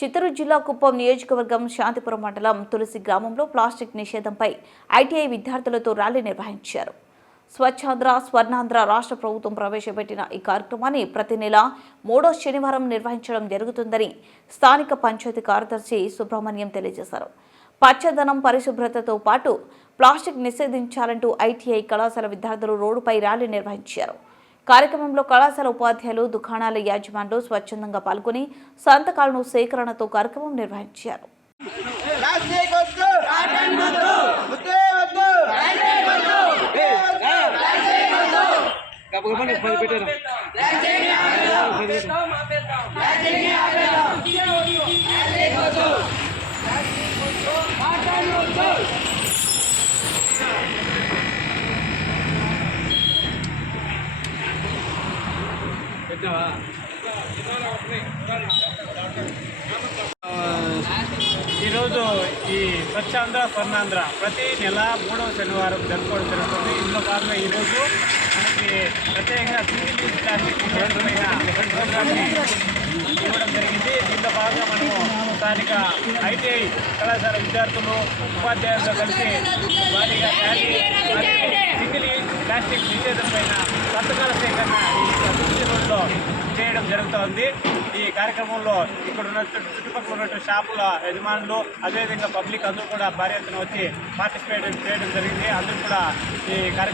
చిత్తూరు జిల్లా కుప్పం నియోజకవర్గం శాంతిపురం మండలం తులసి గ్రామంలో ప్లాస్టిక్ నిషేధంపై ఐటీఐ విద్యార్థులతో ర్యాలీ నిర్వహించారు. స్వచ్ఛాంధ్ర స్వర్ణాంధ్ర రాష్ట్ర ప్రభుత్వం ప్రవేశపెట్టిన ఈ కార్యక్రమాన్ని ప్రతి నెల మూడో శనివారం నిర్వహించడం జరుగుతుందని స్థానిక పంచాయతీ కార్యదర్శి సుబ్రహ్మణ్యం తెలియజేశారు. పచ్చదనం పరిశుభ్రతతో పాటు ప్లాస్టిక్ నిషేధించాలంటూ ఐటీఐ కళాశాల విద్యార్థులు రోడ్డుపై ర్యాలీ నిర్వహించారు. కార్యక్రమంలో కళాశాల ఉపాధ్యాయులు దుకాణాల యాజమాన్లు స్వచ్ఛందంగా పాల్గొని సంతకాలను సేకరణతో కార్యక్రమం నిర్వహించారు. పెట్టారు పెట్టావా ఈరోజు ఈ స్వచ్ఛాంధ్ర స్వర్ణాంధ్ర ప్రతి నెల మూడవ శనివారం జరుపుకోవడం జరుగుతుంది. ఇందులో భాగంగా ఈరోజు మనకి ప్రత్యేకంగా సింగిల్ యూజ్ ప్లాస్టిక్ ప్రోగ్రామ్ని ఇవ్వడం జరిగింది. దీంతో భాగంగా మనము స్థానిక ఐటీఐ కళాశాల విద్యార్థులు ఉపాధ్యాయులతో కలిసి వారిగా సింగిల్ యూజ్ ప్లాస్టిక్ నిషేధం పైన జరుగుతోంది ఈ కార్యక్రమంలో ఇక్కడ ఉన్న చుట్టుపక్కల ఉన్నటువంటి షాపుల యజమానులు అదేవిధంగా పబ్లిక్ అందరూ కూడా భారీ ఎత్తున వచ్చి పార్టిసిపేట్ చేయడం జరిగింది. అందరూ కూడా ఈ కార్యక్రమం